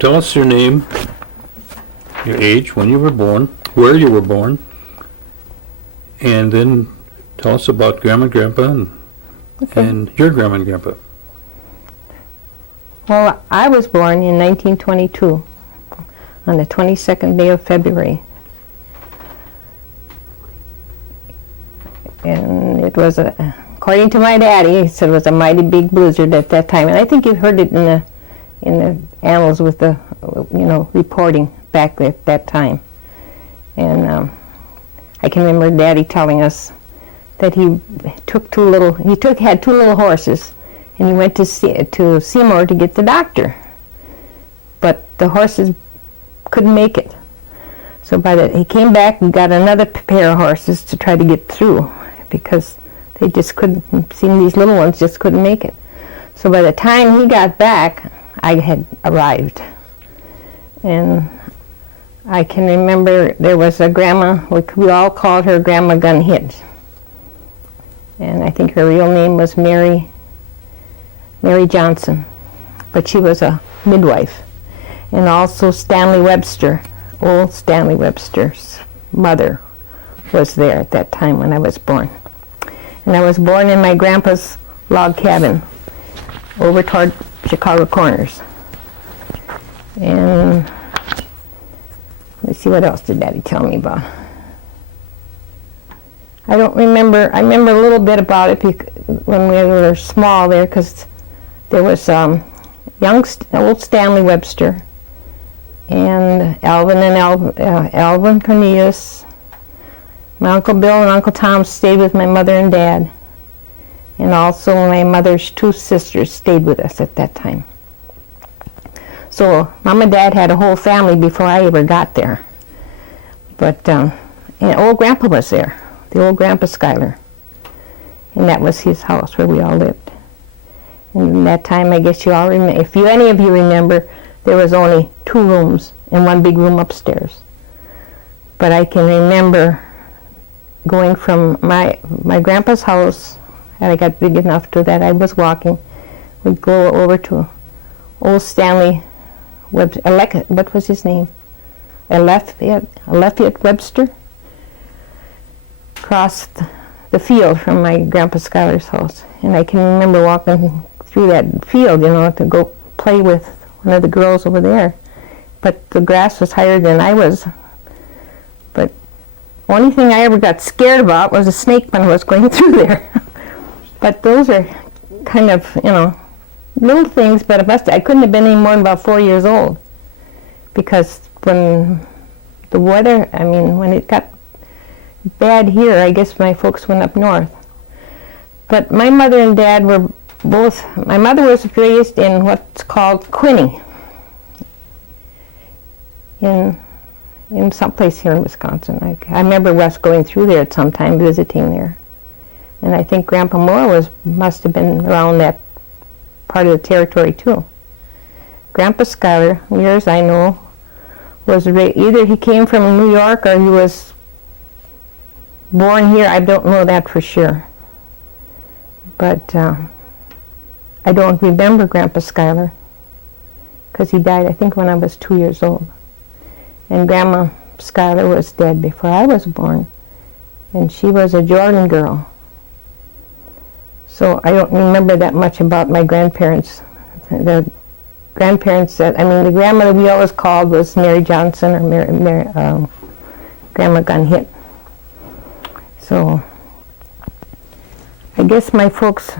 tell us your name, your age, when you were born, where you were born, and then tell us about Grandma and Grandpa and your Grandma and Grandpa. Well, I was born in 1922 on the 22nd day of February. And it was, according to my daddy, he said it was a mighty big blizzard at that time. And I think you've heard it in the annals with the, reporting back at that time. And I can remember Daddy telling us that he had two little horses, and he went to Seymour to get the doctor. But the horses couldn't make it. So he came back and got another pair of horses to try to get through, because they just couldn't, these little ones just couldn't make it. So by the time he got back, I had arrived. And I can remember there was a grandma, we all called her Grandma Gun Hit. And I think her real name was Mary Johnson, but she was a midwife. And also Stanley Webster, old Stanley Webster's mother, was there at that time when I was born. And I was born in my grandpa's log cabin over toward Chicago Corners. And let's see, what else did Daddy tell me about? I don't remember. I remember a little bit about it when we were small there, because there was old Stanley Webster and Alvin Cornelius. My Uncle Bill and Uncle Tom stayed with my mother and dad. And also my mother's two sisters stayed with us at that time. So Mom and Dad had a whole family before I ever got there. But and old Grandpa was there, the old Grandpa Schuyler. And that was his house where we all lived. And in that time, I guess you all remember, if any of you remember, there was only 2 rooms and 1 big room upstairs. But I can remember going from my grandpa's house, and I got big enough to that I was walking, we'd go over to old Stanley Webster, what was his name? Lafayette Webster, across the field from my Grandpa Schuyler's house. And I can remember walking through that field, to go play with one of the girls over there. But the grass was higher than I was. But the only thing I ever got scared about was a snake when I was going through there. But those are kind of, little things, but I couldn't have been any more than about 4 years old. Because when the weather, when it got bad here, I guess my folks went up north. But my mother and dad were both, my mother was raised in what's called Quinney, in some place here in Wisconsin. I remember us going through there at some time, visiting there. And I think Grandpa Moore must have been around that part of the territory too. Grandpa Schuyler, years I know, was either he came from New York or he was born here. I don't know that for sure. But I don't remember Grandpa Schuyler, because he died, I think, when I was 2 years old. And Grandma Schuyler was dead before I was born, and she was a Jordan girl. So I don't remember that much about my grandparents. The grandparents the grandmother we always called was Mary Johnson, or Grandma Gun Hit. So I guess my folks,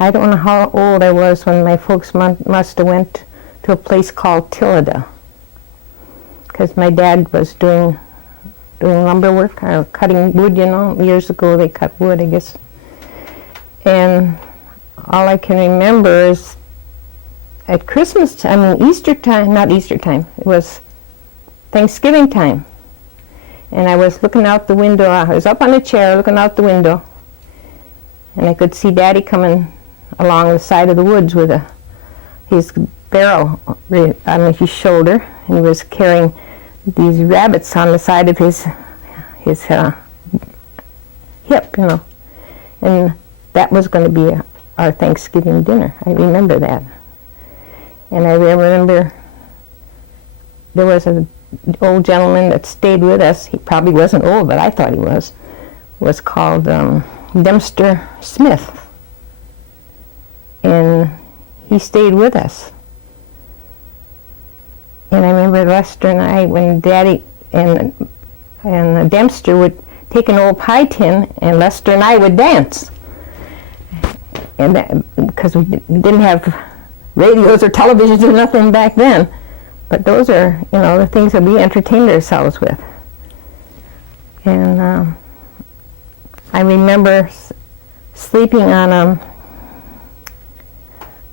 I don't know how old I was when my folks must have went to a place called Tillida, because my dad was doing lumber work, or cutting wood, years ago they cut wood, I guess. And all I can remember is at Christmas time, Easter time, not Easter time, it was Thanksgiving time. And I was looking out the window, I was up on a chair looking out the window, and I could see Daddy coming along the side of the woods with his barrel on his shoulder, and he was carrying these rabbits on the side of his hip, and that was going to be our Thanksgiving dinner. I remember that. And I remember there was an old gentleman that stayed with us. He probably wasn't old, but I thought he was called Dempster Smith. And he stayed with us. And I remember Lester and I, when Daddy and Dempster would take an old pie tin, and Lester and I would dance. And that, because we didn't have radios or televisions or nothing back then. But those are, the things that we entertained ourselves with. And I remember sleeping on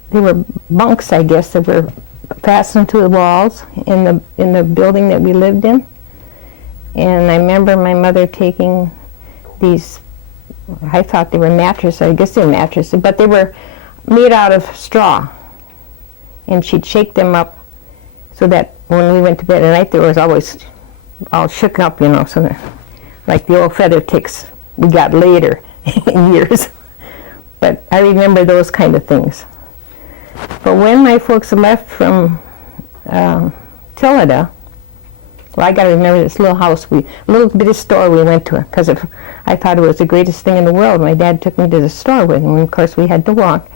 they were bunks, I guess, that were fastened to the walls in the building that we lived in. And I remember my mother taking these, I thought they were mattresses, I guess they were mattresses, but they were made out of straw. And she'd shake them up so that when we went to bed at night, there was always all shook up, so that, like the old feather ticks we got later in years. But I remember those kind of things. But when my folks left from Tillida, well, I got to remember this little house, a little bitty store we went to, because I thought it was the greatest thing in the world. My dad took me to the store with him, and of course we had to walk.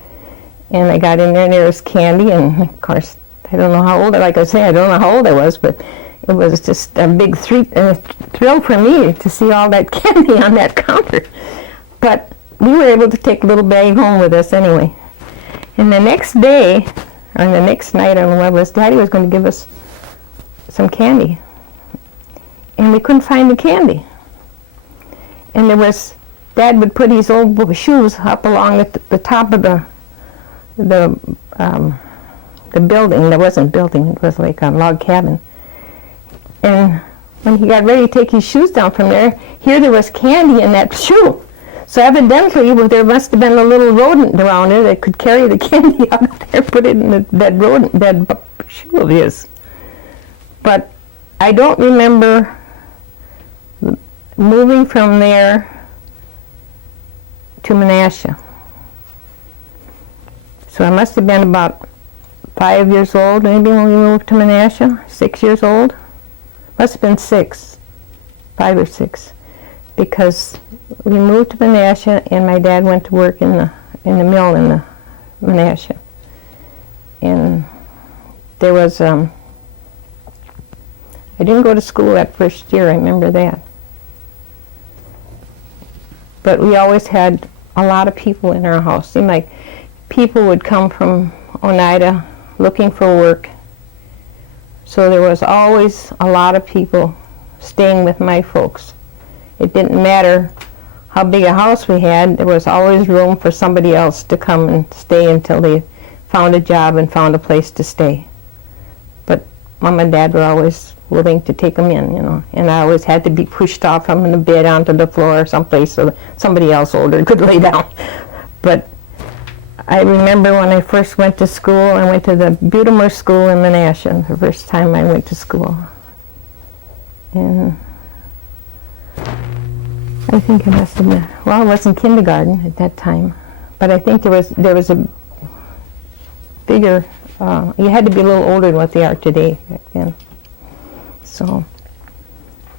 And I got in there, and there was candy, and of course, I don't know how old, like I say, I don't know how old I was, but it was just a big thrill for me to see all that candy on that counter. But we were able to take a little bag home with us anyway. And the next day, or the next night, I don't know what it was, Daddy was going to give us some candy. And we couldn't find the candy. And Dad would put his old shoes up along the top of the building. There wasn't a building, it was like a log cabin. And when he got ready to take his shoes down from there was candy in that shoe. So evidently, there must have been a little rodent around there that could carry the candy out of there, put it in that shoe of his. But I don't remember moving from there to Menasha. So I must have been about 5 years old, maybe, when we moved to Menasha, 6 years old. Must have been 5 or 6, because we moved to Menasha, and my dad went to work in the mill in the Menasha. And there was, I didn't go to school that first year, I remember that. But we always had a lot of people in our house. It seemed like people would come from Oneida looking for work. So there was always a lot of people staying with my folks. It didn't matter how big a house we had, there was always room for somebody else to come and stay until they found a job and found a place to stay. But Mom and Dad were always willing to take them in, and I always had to be pushed off from the bed onto the floor or someplace so that somebody else older could lay down. But I remember when I first went to school, I went to the Butimore School in Menasha, the first time I went to school. And I think it must have been, well, it wasn't kindergarten at that time, but I think there was a bigger, you had to be a little older than what they are today back then. So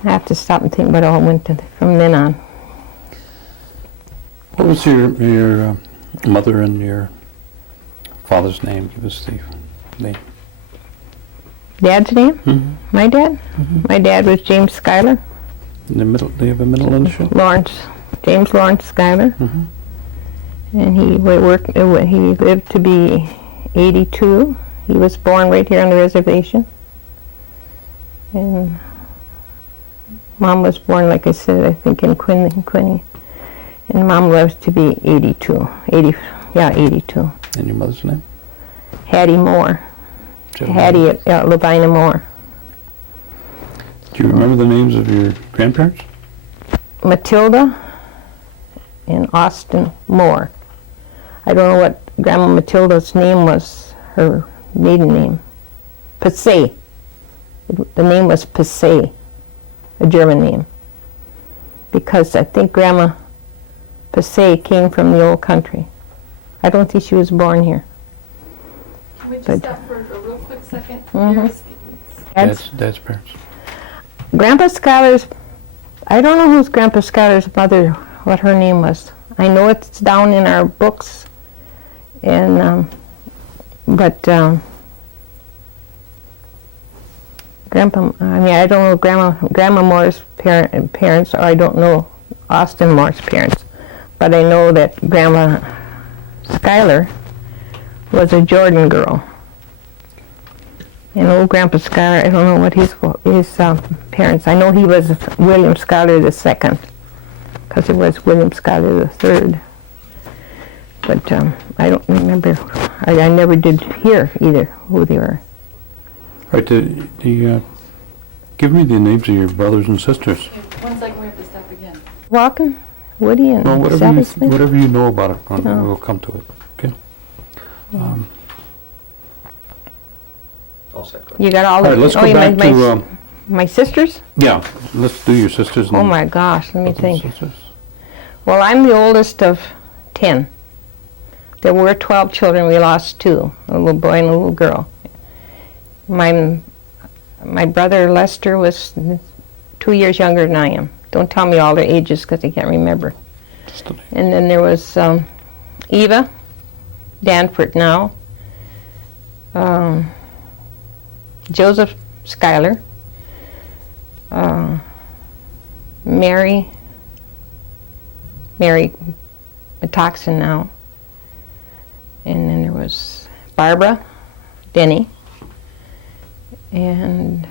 I have to stop and think what all went from then on. What was your mother and your father's name? Give us the name. Dad's name? Mm-hmm. My dad? Mm-hmm. My dad was James Schuyler. In the middle, do you have a middle initial? James Lawrence Schuyler. Mm-hmm. And he lived to be 82. He was born right here on the reservation. And Mom was born, like I said, I think in Quinny. And Mom lived to be 82. 82. And your mother's name? Hattie Moore. Hattie Levina Moore. Do you remember the names of your grandparents? Matilda and Austin Moore. I don't know what Grandma Matilda's name was, her maiden name. Passay. The name was Passay, a German name. Because I think Grandma Passay came from the old country. I don't think she was born here. Can we just stop for a for a real quick second? Dad's parents. Grandpa Schuyler's, I don't know who's Grandpa Schuyler's mother, what her name was. I know it's down in our books, and Grandpa, I mean, I don't know Grandma Moore's parents, or I don't know Austin Moore's parents, but I know that Grandma Schuyler was a Jordan girl. And old Grandpa Schuyler, I don't know what his parents, I know he was William Schuyler II, because it was William Schuyler III. But I don't remember, I never did hear either who they were. All right, give me the names of your brothers and sisters. Okay, 1 second, we have to stop again. Walken, Woody, and No, Sally Smith. whatever you know about it, No. we'll come to it. Okay. All set. You got all All the, right, let's go you back to my sisters? yeah. Let's do your sisters. Oh and my gosh, let me brothers and think. sisters. Well, I'm the oldest of 10. There were 12 children, we lost 2, a little boy and a little girl. My brother Lester was 2 years younger than I am. Don't tell me all their ages because I can't remember. Just a name. And then there was Eva Danforth now, Joseph Schuyler, Mary Metoxen now, and then there was Barbara Denny, and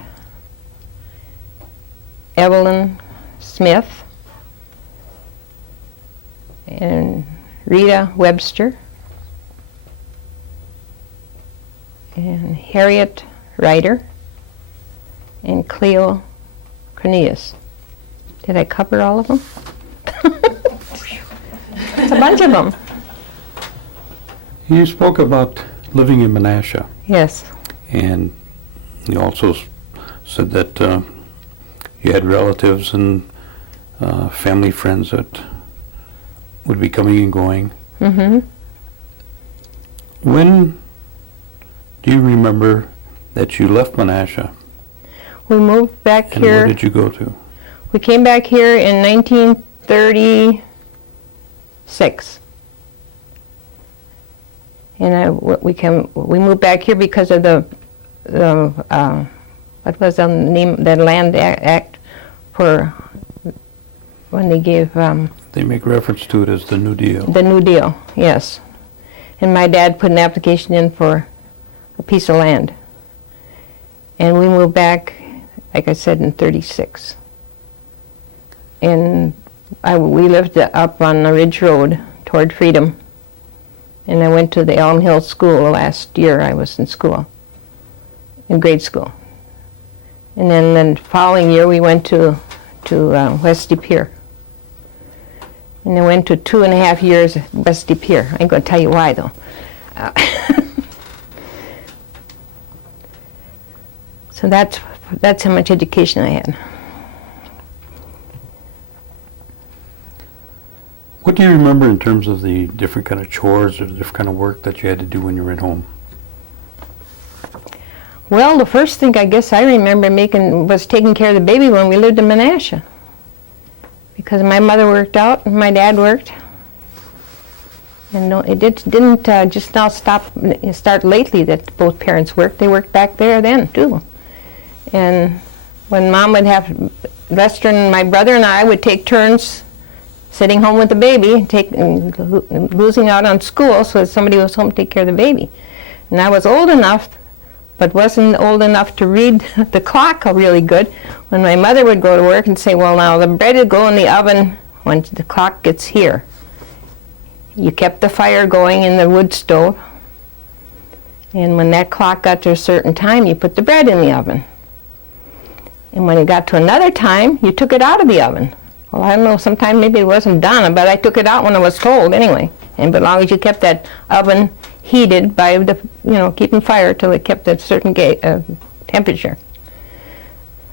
Evelyn Smith, and Rita Webster, and Harriet Ryder, and Cleo Cornelius. Did I cover all of them? It's a bunch of them. You spoke about living in Menasha, Yes. and you also said that you had relatives and family friends that would be coming and going. Mm-hmm. When do you remember that you left Menasha, We moved back and where here. did you go to? We came back here in 1936. And we moved back here because of the what was the name, the Land Act for when they gave They make reference to it as the New Deal. the New Deal, yes. And my dad put an application in for a piece of land. And we moved back, like I said, in 36. And we lived up on the Ridge Road toward Freedom. And I went to the Elm Hill School last year. I was in school, in grade school. And then the following year we went to West De Pere. And I went to 2.5 years at West De Pere. I ain't going to tell you why, though. So that's how much education I had. What do you remember in terms of the different kind of chores or the different kind of work that you had to do when you were at home? Well, the first thing I guess I remember making was taking care of the baby when we lived in Menasha. Because my mother worked out and my dad worked. And no, it didn't just now start lately that both parents worked. They worked back there then, too. And when Mom would have, Lester and my brother and I would take turns sitting home with the baby, losing out on school so that somebody was home to take care of the baby. And I was old enough, but wasn't old enough to read the clock really good, when my mother would go to work and say, well, now the bread will go in the oven when the clock gets here. You kept the fire going in the wood stove, and when that clock got to a certain time, you put the bread in the oven. And when it got to another time, you took it out of the oven. Well, I don't know, sometime maybe it wasn't done, but I took it out when I was told anyway. And as long as you kept that oven heated by the, keeping fire till it kept a certain temperature.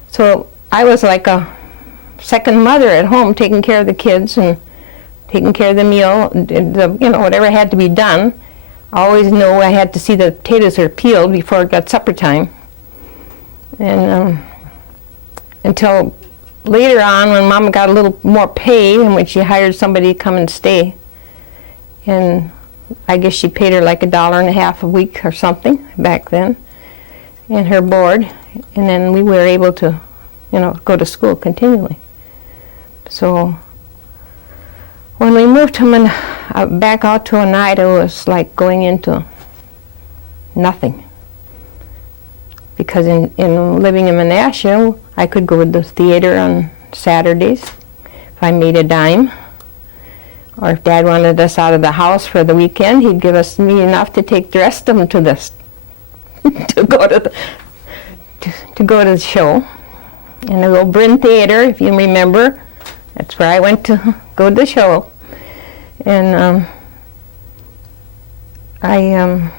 So I was like a second mother at home, taking care of the kids and taking care of the meal, whatever had to be done. I always know I had to see the potatoes are peeled before it got supper time. And until later on, when Mama got a little more pay and when she hired somebody to come and stay, and I guess she paid her like $1.50 a week or something back then, and her board, and then we were able to, go to school continually. So when we moved back out to Oneida, it was like going into nothing. Because in living in Menasha, I could go to the theater on Saturdays if I made a dime. Or if Dad wanted us out of the house for the weekend, he'd give us me enough to take the rest of them to to go to the show. In the old Bryn Theater, if you remember, that's where I went to go to the show. And I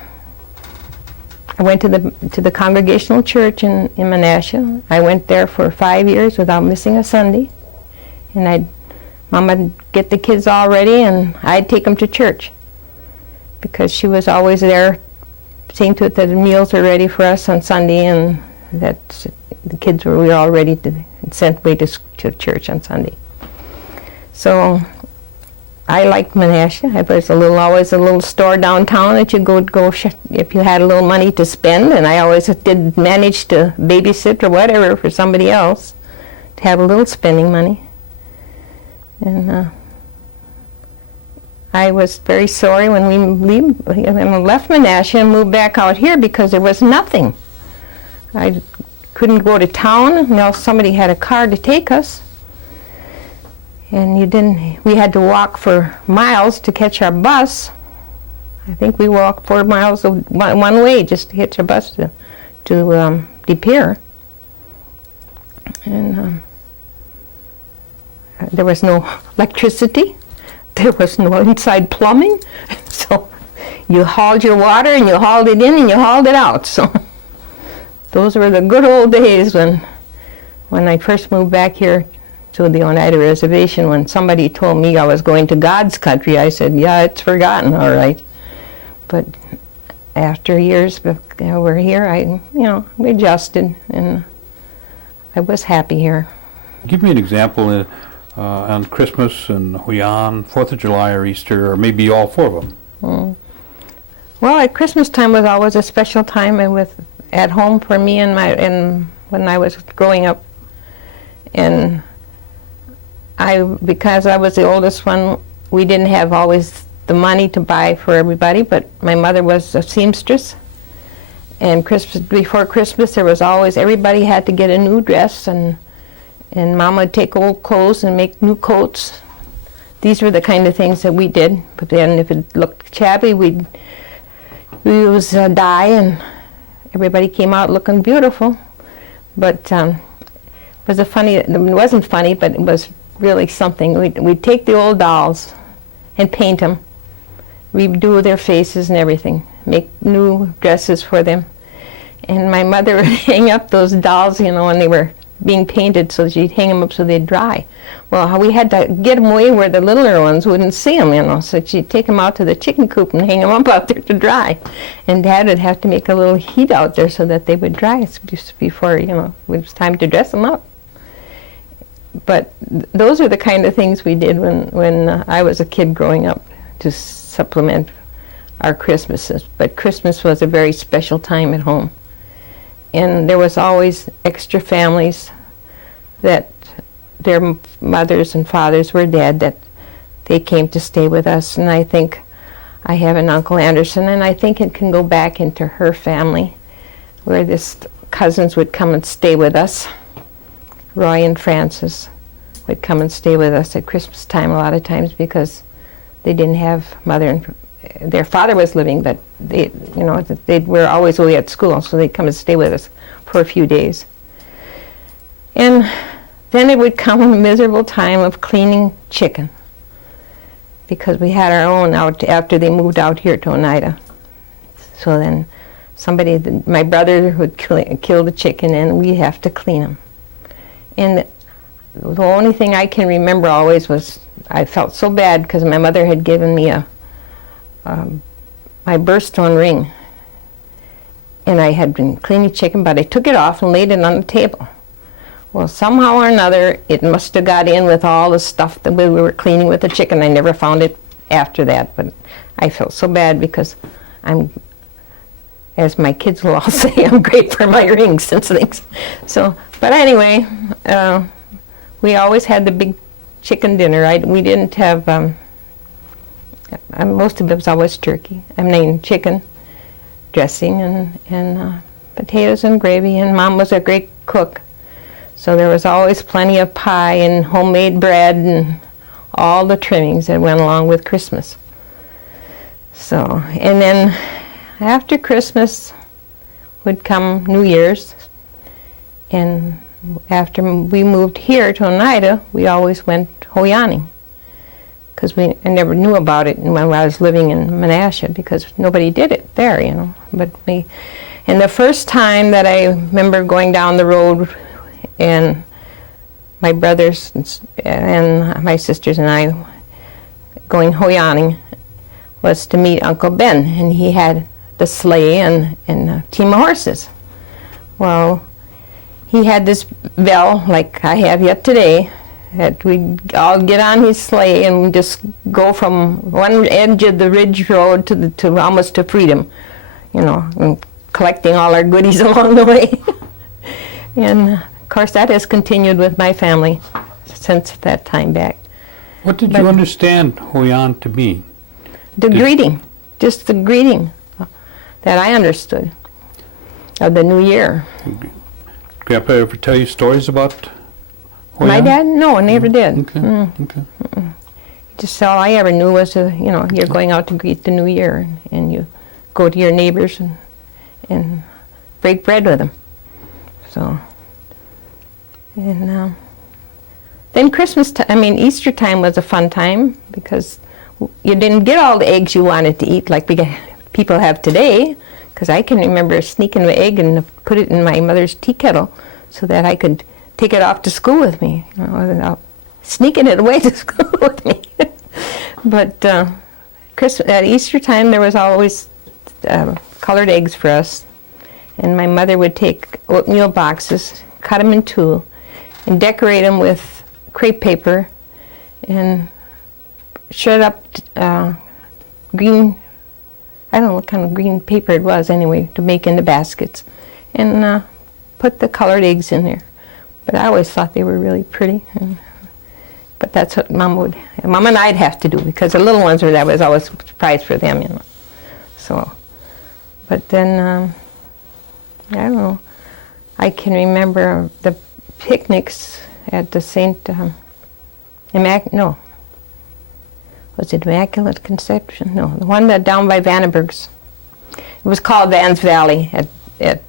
went to the Congregational Church in Menasha. I went there for 5 years without missing a Sunday. And Mama'd get the kids all ready, and I'd take them to church. Because she was always there, seeing to it that the meals are ready for us on Sunday, and that the kids we were all ready to sent away to church on Sunday. So I liked Menasha. There's always a little store downtown that you go if you had a little money to spend, and I always did manage to babysit or whatever for somebody else to have a little spending money. And I was very sorry when we left Menasha and moved back out here because there was nothing. I couldn't go to town. Somebody had a car to take us. And we had to walk for miles to catch our bus. I think we walked 4 miles one way just to catch a bus to De Pere. And there was no electricity. There was no inside plumbing. So you hauled your water and you hauled it in and you hauled it out. So those were the good old days when I first moved back here to the Oneida Reservation. When somebody told me I was going to God's country, I said, yeah, it's forgotten, all right. But after years we're here, we adjusted, and I was happy here. Give me an example on Christmas and Huyan, 4th of July or Easter, or maybe all 4 of them. Well, at Christmas time was always a special time at home for me and when I was growing up. And because I was the oldest one, we didn't have always the money to buy for everybody, but my mother was a seamstress. And before Christmas, there was always, everybody had to get a new dress, and Mama would take old clothes and make new coats. These were the kind of things that we did. But then if it looked shabby, we'd use dye, and everybody came out looking beautiful. But it wasn't funny, but it was really something. We'd take the old dolls and paint them, redo their faces and everything, make new dresses for them. And my mother would hang up those dolls, when they were being painted, so she'd hang them up so they'd dry. Well, we had to get them away where the littler ones wouldn't see them, so she'd take them out to the chicken coop and hang them up out there to dry. And Dad would have to make a little heat out there so that they would dry before, it was time to dress them up. But those are the kind of things we did when I was a kid growing up to supplement our Christmases. But Christmas was a very special time at home. And there was always extra families that their mothers and fathers were dead, that they came to stay with us. And I think I have an Uncle Anderson, and I think it can go back into her family, where this cousins would come and stay with us. Roy and Francis would come and stay with us at Christmas time a lot of times because they didn't have mother and their father was living, but they were always away at school, so they'd come and stay with us for a few days. And then it would come a miserable time of cleaning chicken, because we had our own out after they moved out here to Oneida. So then my brother would kill the chicken, and we'd have to clean them. And the only thing I can remember always was I felt so bad because my mother had given me a my birthstone ring. And I had been cleaning chicken, but I took it off and laid it on the table. Well, somehow or another, it must have got in with all the stuff that we were cleaning with the chicken. I never found it after that, but I felt so bad because I'm, as my kids will all say, I'm great for my rings and things. So, but anyway, we always had the big chicken dinner. We didn't have, most of it was always turkey. I mean, chicken, dressing, and potatoes and gravy, and Mom was a great cook. So there was always plenty of pie and homemade bread and all the trimmings that went along with Christmas. So, and then after Christmas would come New Year's, and after we moved here to Oneida, we always went hoyaning, because I never knew about it when I was living in Menasha, because nobody did it there, you know. But and the first time that I remember going down the road, and my brothers and my sisters and I going hoyaning, was to meet Uncle Ben, and he had the sleigh and a team of horses. Well, he had this bell like I have yet today, that we'd all get on his sleigh and just go from one edge of the ridge road to almost to Freedom, you know, and collecting all our goodies along the way. And of course that has continued with my family since that time back. What did you understand Hoyan to be? The greeting, just the greeting that I understood of the new year. Grandpa ever tell you stories about Hoyan? My dad? No, never did. Okay, okay. Just all I ever knew was, you know, you're going out to greet the new year, and you go to your neighbors and break bread with them. So, and then Christmas time, I mean, Easter time was a fun time, because you didn't get all the eggs you wanted to eat like people have today, because I can remember sneaking an egg and put it in my mother's tea kettle so that I could take it off to school with me, you know, sneaking it away to school with me. But Christmas, at Easter time, there was always colored eggs for us, and my mother would take oatmeal boxes, cut them in two, and decorate them with crepe paper, and shred up green, I don't know what kind of green paper it was anyway, to make into baskets, and put the colored eggs in there. But I always thought they were really pretty. But that's what Mom and I'd have to do, because the little ones that was always a surprise for them, you know. So, but then, I don't know, I can remember the picnics at the was it Immaculate Conception? No, the one that down by Vandenberg's. It was called Vans Valley at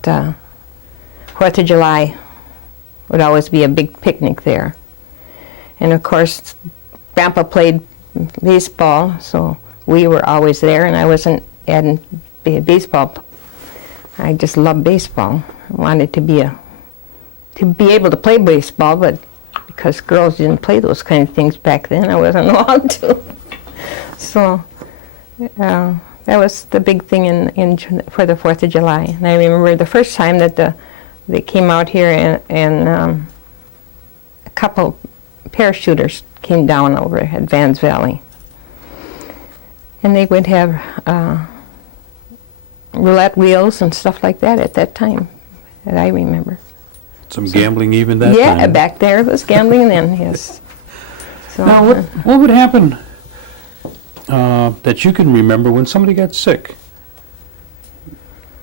4th of July. Would always be a big picnic there. And of course, Grandpa played baseball, so we were always there, and I wasn't adding baseball. I just loved baseball. I wanted to be able to play baseball, but because girls didn't play those kind of things back then, I wasn't allowed to. So that was the big thing for the 4th of July. And I remember the first time that they came out here, and a couple parachuters came down over at Vans Valley. And they would have roulette wheels and stuff like that at that time, that I remember. Some gambling even that time? Yeah, back there it was gambling then, yes. So, now, what would happen that you can remember when somebody got sick?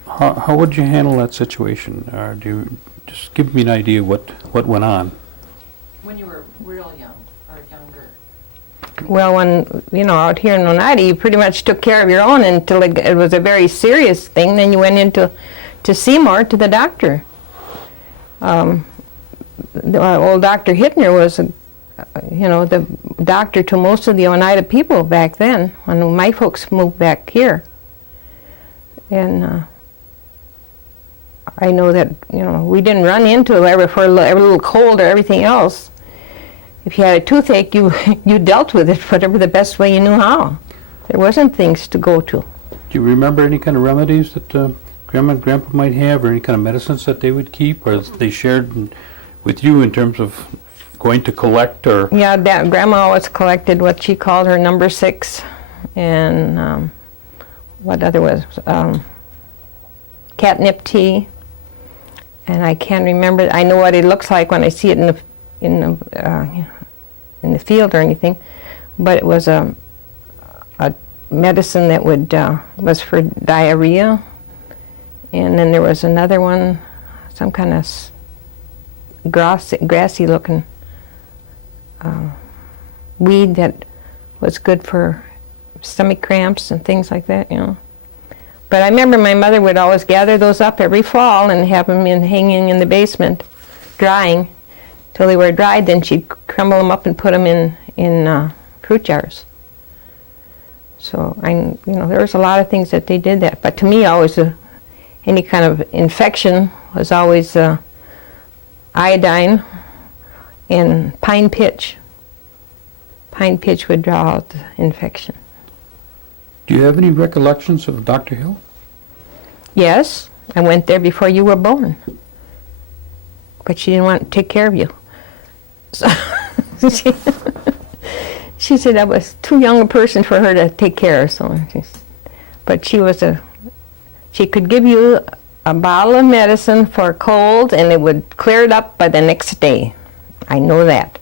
How would you handle that situation? Or do you just give me an idea what went on? When you were real young or younger. well, when, you know, out here in Oneida, you pretty much took care of your own until it was a very serious thing. Then you went into Seymour to the doctor. Old Dr. Hittner was, the doctor to most of the Oneida people back then, when my folks moved back here. And I know that, we didn't run into every little cold or everything else. If you had a toothache, you dealt with it whatever the best way you knew how. There wasn't things to go to. Do you remember any kind of remedies that Grandma and Grandpa might have, or any kind of medicines that they would keep, or they shared with you in terms of going to collect, or? Yeah, Grandma always collected what she called her number 6, and what other was catnip tea, and I can't remember. I know what it looks like when I see it in the field or anything, but it was a medicine that was for diarrhea, and then there was another one, some kind of grassy looking weed that was good for stomach cramps and things like that, you know. But I remember my mother would always gather those up every fall and have them hanging in the basement, drying till they were dried. Then she'd crumble them up and put them in fruit jars. So there was a lot of things that they did that. But to me, always any kind of infection was always iodine and pine pitch. Pine pitch would draw out the infection. Do you have any recollections of Dr. Hill? Yes, I went there before you were born. But she didn't want to take care of you. So she said I was too young a person for her to take care of. But she could give you a bottle of medicine for a cold, and it would clear it up by the next day. I know that.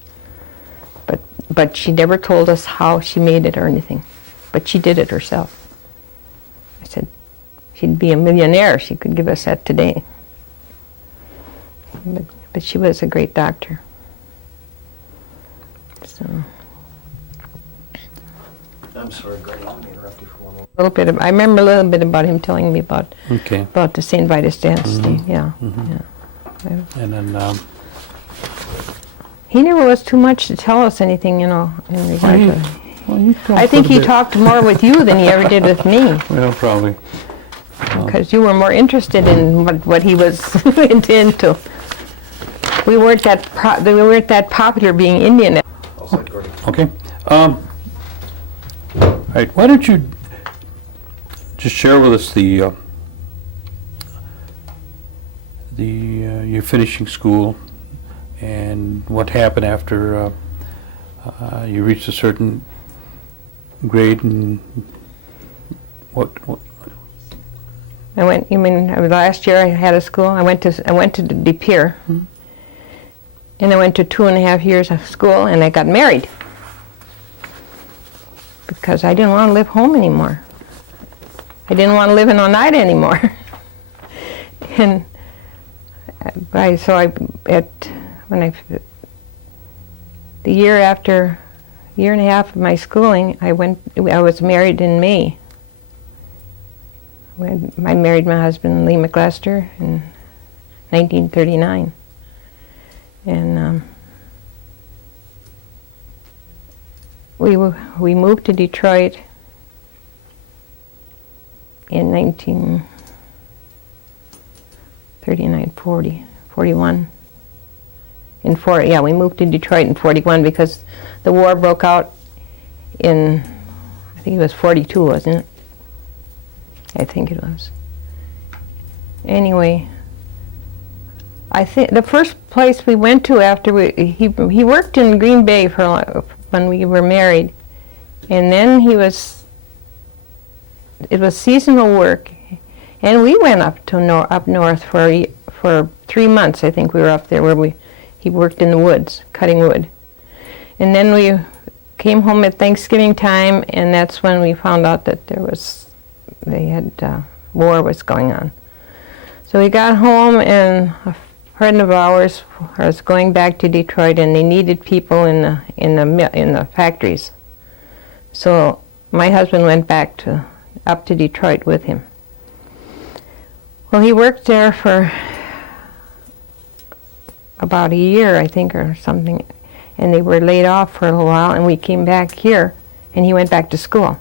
But she never told us how she made it or anything. But she did it herself. I said she'd be a millionaire. She could give us that today. But she was a great doctor. So. I'm sorry, Greg, I'm going to interrupt you for one more. I remember a little bit about him telling me about the St. Vitus dance thing. Yeah, yeah. And then He never was too much to tell us anything, in regard to. I think he talked more with you than he ever did with me. Well, probably. Because you were more interested in what he was into. We weren't that popular being Indian. Okay. All right. Why don't you just share with us you finishing school and what happened after you reached a certain grade, and what? I went. You mean last year I had a school? I went to De Pere, and I went to 2.5 years of school, and I got married because I didn't want to live home anymore. I didn't want to live in Oneida anymore. And the year after, year and a half of my schooling, I was married in May. I married my husband, Lee Mclester, in 1939. And we moved to Detroit in 1939, 40, 41. We moved to Detroit in 41 because the war broke out in, I think it was 42, wasn't it? I think it was. Anyway, I think the first place we went to after he worked in Green Bay when we were married, and then it was seasonal work, and we went up north for 3 months. I think we were up there where he worked in the woods, cutting wood, and then we came home at Thanksgiving time, and that's when we found out that war was going on. So we got home, and a friend of ours was going back to Detroit, and they needed people in the factories. So my husband went up to Detroit with him. Well, he worked there for about a year, I think, or something, and they were laid off for a little while, and we came back here, and he went back to school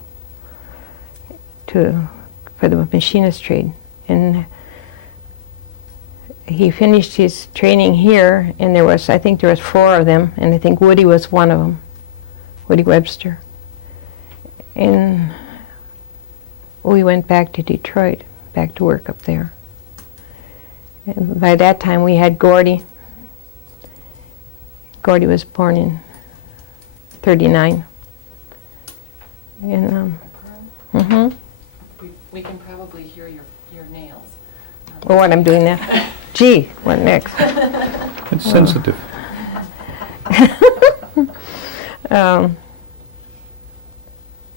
for the machinist trade. And he finished his training here, and I think there was 4 of them, and I think Woody was one of them, Woody Webster. And we went back to Detroit, back to work up there. And by that time we had Gordy. Gordy was born in 39. And We can probably hear your nails. well, what I'm doing now? Gee, what next? It's sensitive.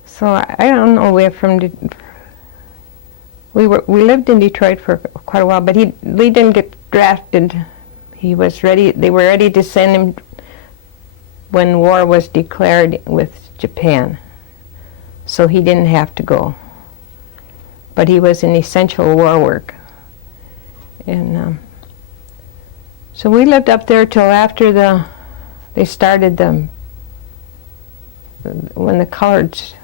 So I don't know. We're from. We lived in Detroit for quite a while, but Lee didn't get drafted. He was ready. They were ready to send him when war was declared with Japan, so he didn't have to go. But he was in essential war work, and so we lived up there till after they started when the Coloreds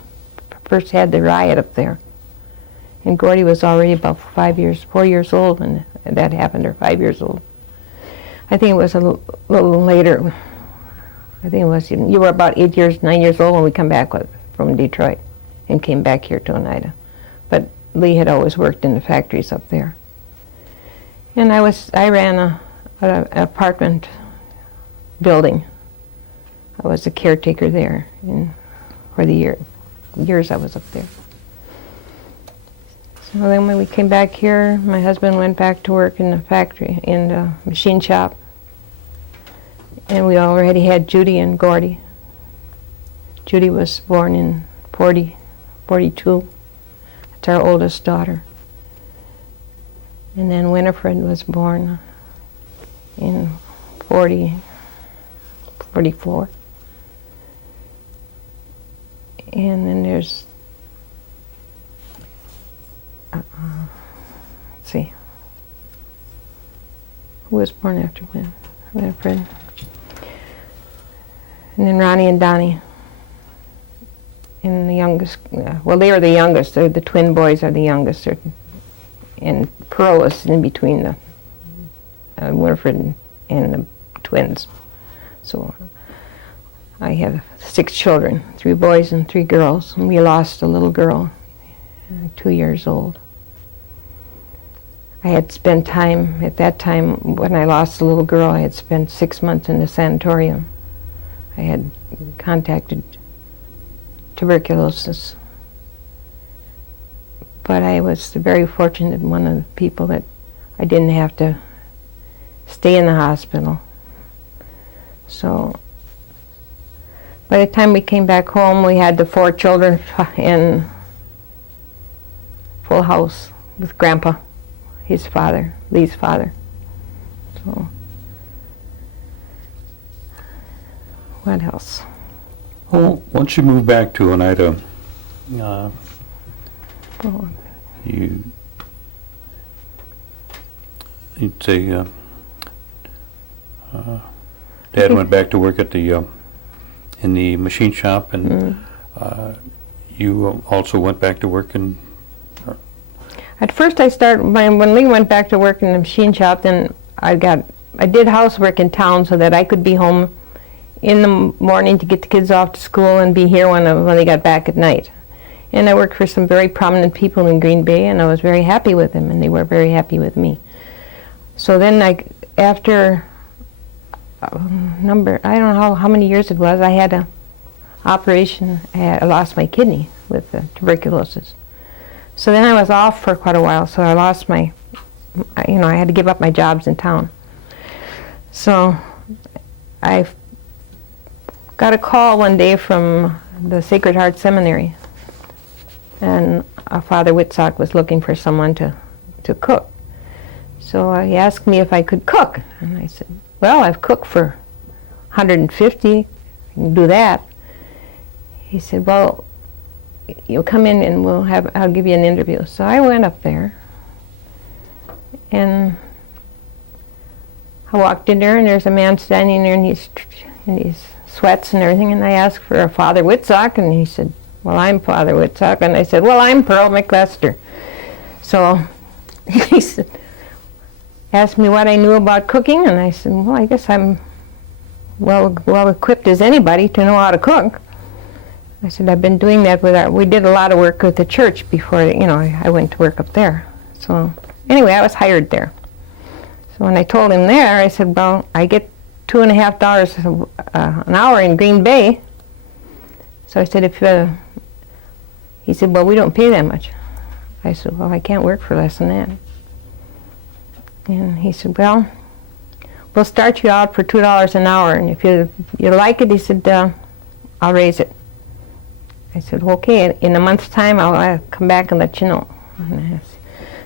first had the riot up there. And Gordy was already about 4 years old when that happened, or 5 years old. I think it was a little later. I think it was, you were about 9 years old when we come back from Detroit and came back here to Oneida. But Lee had always worked in the factories up there. And I ran an apartment building. I was a caretaker there for the years I was up there. So then when we came back here, my husband went back to work in the factory, in the machine shop. And we already had Judy and Gordy. Judy was born in 42. That's our oldest daughter. And then Winifred was born in 44. And then there's, let's see, who was born after Winifred? And then Ronnie and Donnie. And the youngest, well, they are the youngest. The twin boys are the youngest. And Pearl is in between the Winifred and the twins. So I have 6 children, 3 boys and 3 girls. And we lost a little girl, 2 years old. I had spent time, at that time, when I lost the little girl, I had spent 6 months in the sanatorium. I had contacted tuberculosis. But I was very fortunate, one of the people that I didn't have to stay in the hospital. So by the time we came back home, we had the 4 children in full house with Grandpa, his father, Lee's father. So what else? Well, once you moved back to Oneida, you'd say Dad went back to work at the in the machine shop, and you also went back to work in. At first, when Lee went back to work in the machine shop. Then I did housework in town so that I could be home in the morning to get the kids off to school and be here when they got back at night. And I worked for some very prominent people in Green Bay, and I was very happy with them, and they were very happy with me. So then, after I don't know how many years it was, I had an operation. I lost my kidney with tuberculosis. So then I was off for quite a while, so I lost I had to give up my jobs in town. So I got a call one day from the Sacred Heart Seminary, and Father Whitsock was looking for someone to cook. So he asked me if I could cook, and I said, well, I've cooked for 150, I can do that. He said, well, you'll come in and I'll give you an interview. So I went up there, and I walked in there, and there's a man standing there in his sweats and everything, and I asked for Father Whitsock, and he said, well, I'm Father Whitsock, and I said, well, I'm Pearl Mclester. So he said, asked me what I knew about cooking, and I said, well, I guess I'm well equipped as anybody to know how to cook. I said, I've been doing that with we did a lot of work with the church before, I went to work up there. So anyway, I was hired there. So when I told him there, I said, well, I get $2.50 an hour in Green Bay. So I said, he said, well, we don't pay that much. I said, well, I can't work for less than that. And he said, well, we'll start you out for $2 an hour, and if you like it, he said, I'll raise it. I said, okay, in a month's time, I'll come back and let you know.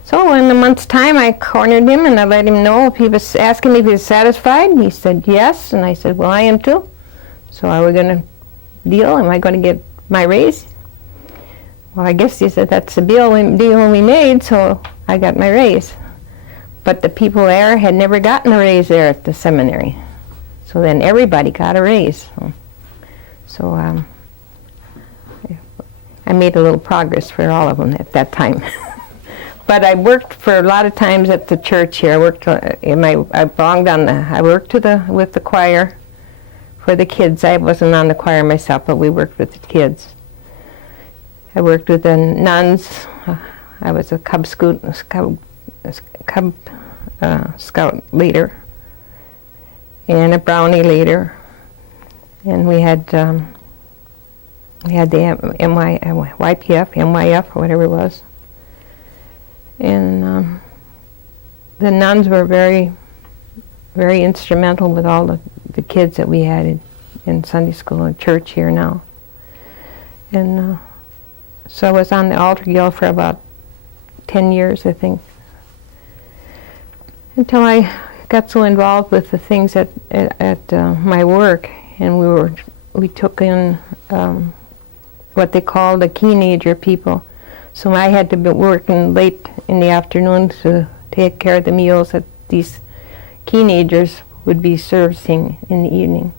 So in a month's time, I cornered him, and I let him know if he was asking me if he was satisfied. He said yes, and I said, well, I am too. So are we going to deal? Am I going to get my raise? Well, I guess he said that's the deal we made, so I got my raise. But the people there had never gotten a raise there at the seminary. So then everybody got a raise. So I made a little progress for all of them at that time. But I worked for a lot of times at the church here. I worked I worked with the choir for the kids. I wasn't on the choir myself, but we worked with the kids. I worked with the nuns. I was a Cub Scout leader and a Brownie leader, and we had the YPF, MYF, or whatever it was. And the nuns were very, very instrumental with all the kids that we had in Sunday school and church here now. And so I was on the altar guild for about 10 years, I think, until I got so involved with the things at my work, and we took in what they called the teenager people. So I had to be working late in the afternoon to take care of the meals that these teenagers would be serving in the evening.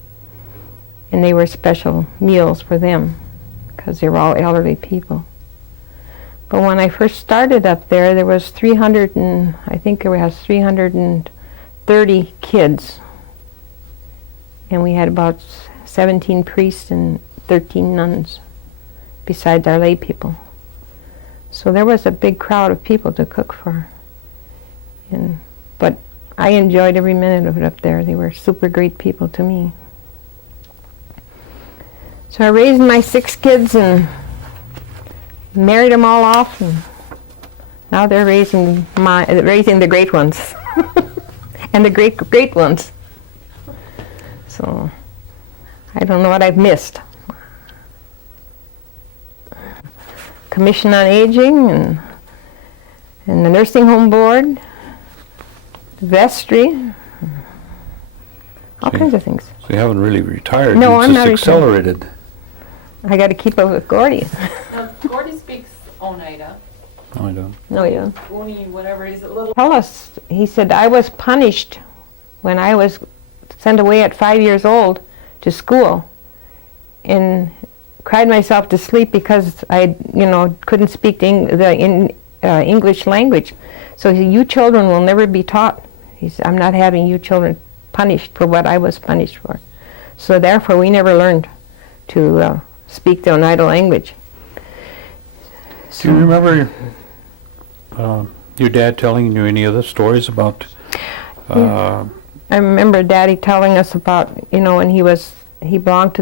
And they were special meals for them because they were all elderly people. But when I first started up there, there was 330 kids. And we had about 17 priests and 13 nuns, besides our lay people. So there was a big crowd of people to cook for. But I enjoyed every minute of it up there. They were super great people to me. So I raised my 6 kids and married them all off, and now they're raising the great ones and the great ones. So I don't know what I've missed. Commission on Aging and the Nursing Home Board, vestry, all kinds of things. So you haven't really retired. No, you I'm just not accelerated. I got to keep up with Gordy. Now, Gordy speaks Oneida. No, I don't. No, yeah. Uni, whatever, he's a little... Tell us, he said, I was punished when I was sent away at 5 years old to school and cried myself to sleep because I, couldn't speak the English language. So he said, you children will never be taught. He said, I'm not having you children punished for what I was punished for. So therefore, we never learned to speak the Oneida language. So, do you remember your dad telling you any of the stories about? I remember Daddy telling us about, when he belonged to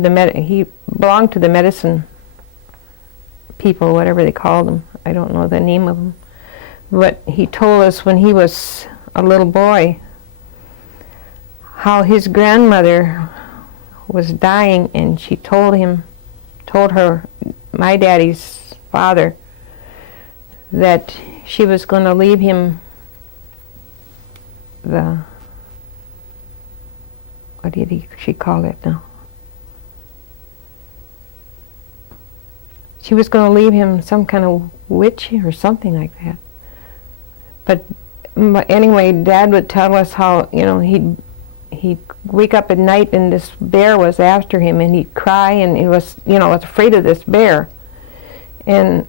the medicine people, whatever they called them. I don't know the name of them. But he told us when he was a little boy how his grandmother was dying, and she told her, my daddy's father, that she was going to leave him what did she call it now? She was going to leave him some kind of witch or something like that. But anyway, Dad would tell us how, he'd wake up at night and this bear was after him, and he'd cry, and he was, was afraid of this bear. And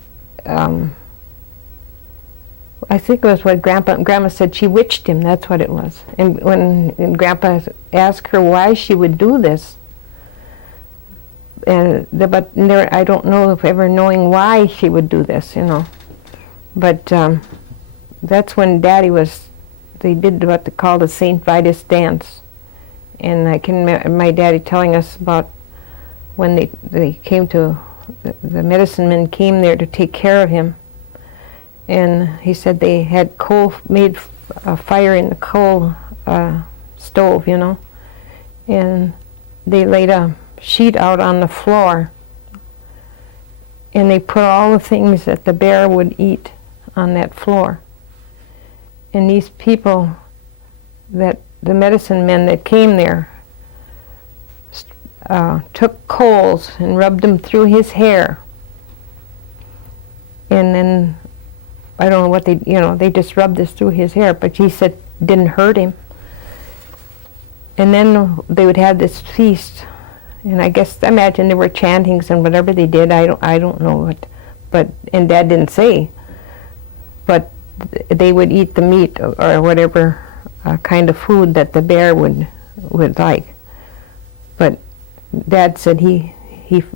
I think it was what Grandma said, she witched him, that's what it was. And when Grandpa asked her why she would do this, I don't know if ever knowing why she would do this, But that's when Daddy they did what they called the St. Vitus dance. And I can remember my daddy telling us about when they came to, the medicine men came there to take care of him. And he said they had made a fire in the coal stove, and they laid a sheet out on the floor, and they put all the things that the bear would eat on that floor. And these people, the medicine men that came there, took coals and rubbed them through his hair. And then, I don't know what they just rubbed this through his hair, but he said it didn't hurt him. And then they would have this feast, and I imagine there were chantings and whatever they did, I don't know what, and Dad didn't say, but they would eat the meat or whatever kind of food that the bear would like. But Dad said he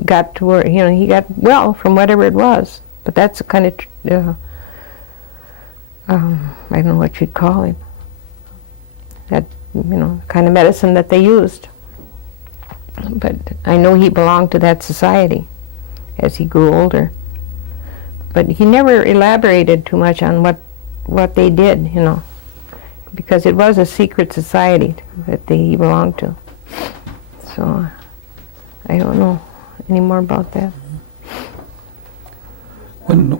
got to where, he got well from whatever it was. But that's the kind of, I don't know what you'd call it, that, kind of medicine that they used. But I know he belonged to that society as he grew older. But he never elaborated too much on what they did, because it was a secret society that he belonged to. So I don't know any more about that. When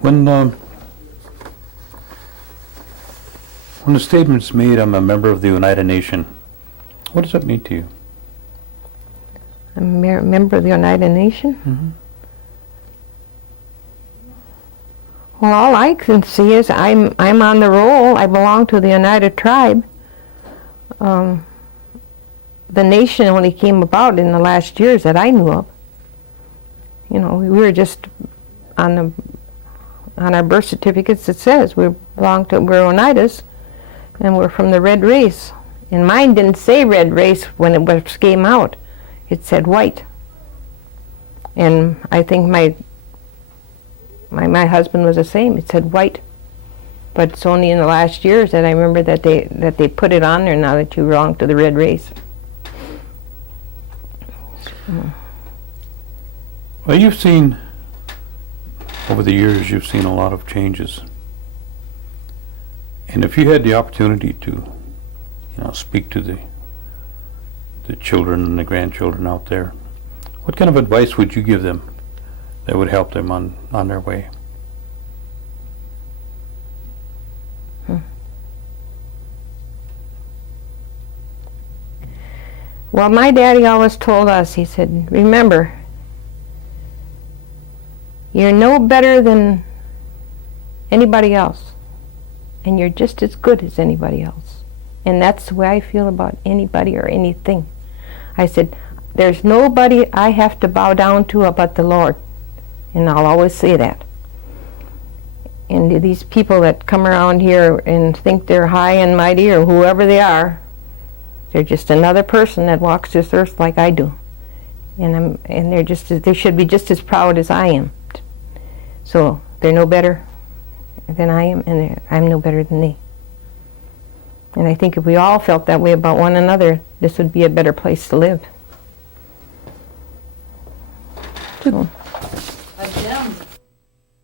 the statement's made, I'm a member of the United Nations, what does that mean to you? I'm a member of the United Nations? Mm-hmm. Well, all I can see is I'm on the roll. I belong to the United Tribe. The nation only came about in the last years that I knew of. We were just on our birth certificates. It says we're Oneidas, and we're from the red race. And mine didn't say red race when it came out. It said white. And I think my husband was the same. It said white. But it's only in the last years that I remember that they put it on there now that you belong to the red race. Well, you've seen, over the years, you've seen a lot of changes. And if you had the opportunity to, speak to the children and the grandchildren out there, what kind of advice would you give them that would help them on their way? Well, my daddy always told us, he said, remember, you're no better than anybody else, and you're just as good as anybody else. And that's the way I feel about anybody or anything. I said, there's nobody I have to bow down to but the Lord. And I'll always say that. And these people that come around here and think they're high and mighty or whoever they are, they're just another person that walks this earth like I do. And they should be just as proud as I am. So they're no better than I am, and I'm no better than they. And I think if we all felt that way about one another, this would be a better place to live. So.